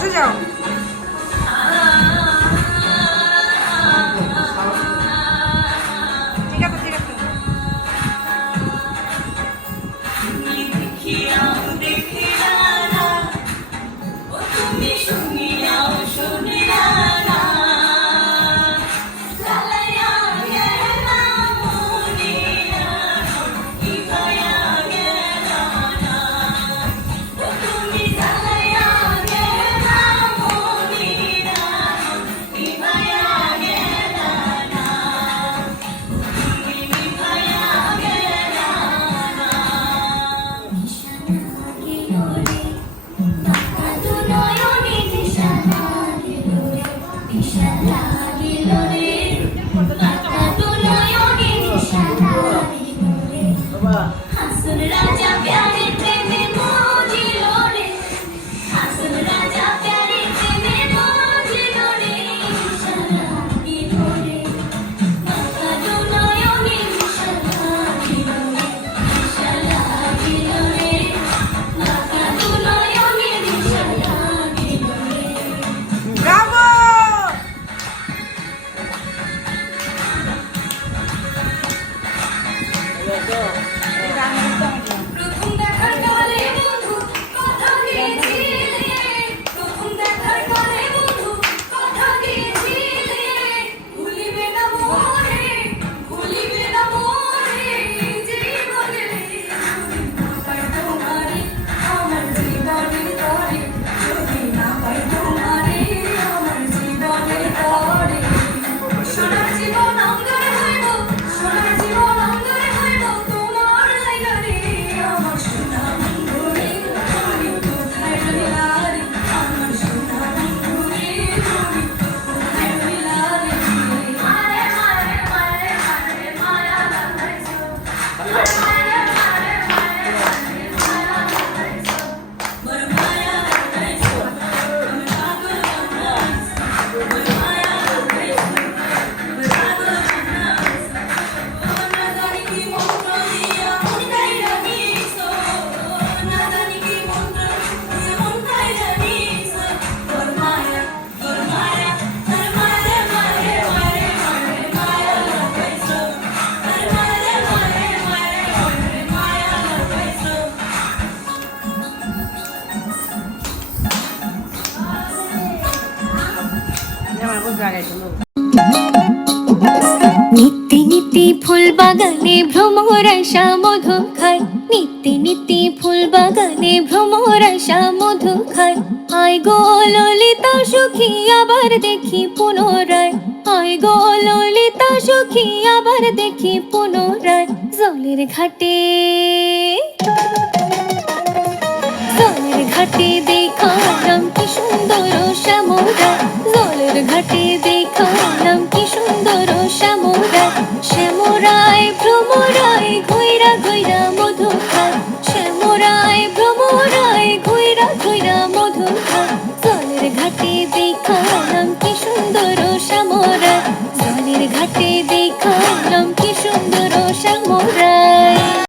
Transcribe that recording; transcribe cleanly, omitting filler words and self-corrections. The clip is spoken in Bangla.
বসে যাও। ঠিক আছে ঠিক আছে। নিত্যি নিত্যি ফুল বাগানে ভ্রমর আশা মধু খায়, নিত্যি নিত্যি ফুল বাগানে ভ্রমর আশা মধু খায়। আয় গো ললিতা সখী আবার দেখি পুনরায়, আয় গো ললিতা সখী আবার দেখি পুনরায়। জলের ঘাটে জলের ঘাটে দেখালাম কি সুন্দর শ্যামরা, জলের ঘাটে দেখালাম কি সুন্দর শ্যামরা। শ্যামরায় ভ্রমরায় ঘুইরা ঘুইরা